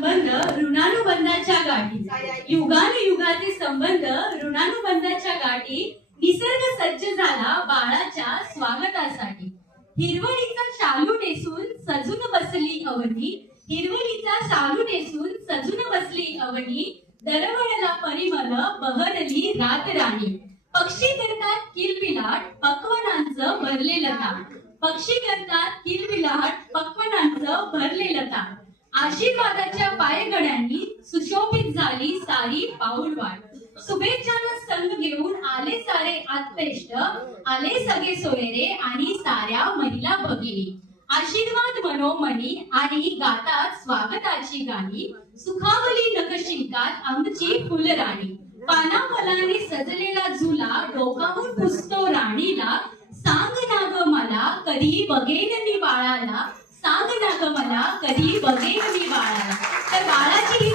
संबंध ऋणानुबंधाच्या गाठी, युगानुयुगाचे संबंध ऋणानुबंधाच्या गाठी. निसर्ग सज्ज झाला बाळाच्या स्वागतासाठी. हिरवळीचा शालू नेसून सजून बसली अवनी, हिरवळीचा शालू नेसून सजून बसली अवनी. दरवळला परिमल बहरली रात राणी. पक्षी करतात किलबिलाट पक्वानांचं भरलेलं ताट, पक्षी करतात किलबिलाट पक्वानांचं भरलेलं ताट. आशीर्वादाच्या पायगड्यांनी सुशोभित झाली सारी पाऊलवाट. शुभेच्छांना संग घेऊन आले सारे आत्पेष्ट, आले सगळे सोयरे आणि साऱ्या महिला भगिनी. आशीर्वाद मनोमणी आणि गातात स्वागताची गाणी. सुखावली नखशिंकात आमची फुलराणी. पानाफलाने सजलेला झुला डोकावून पुसतो राणीला. सांग ना ग मला कधी बघेन मी बाळाला, सांग ना ग मला कधी बघेन मी बाळाला. तर बाळाची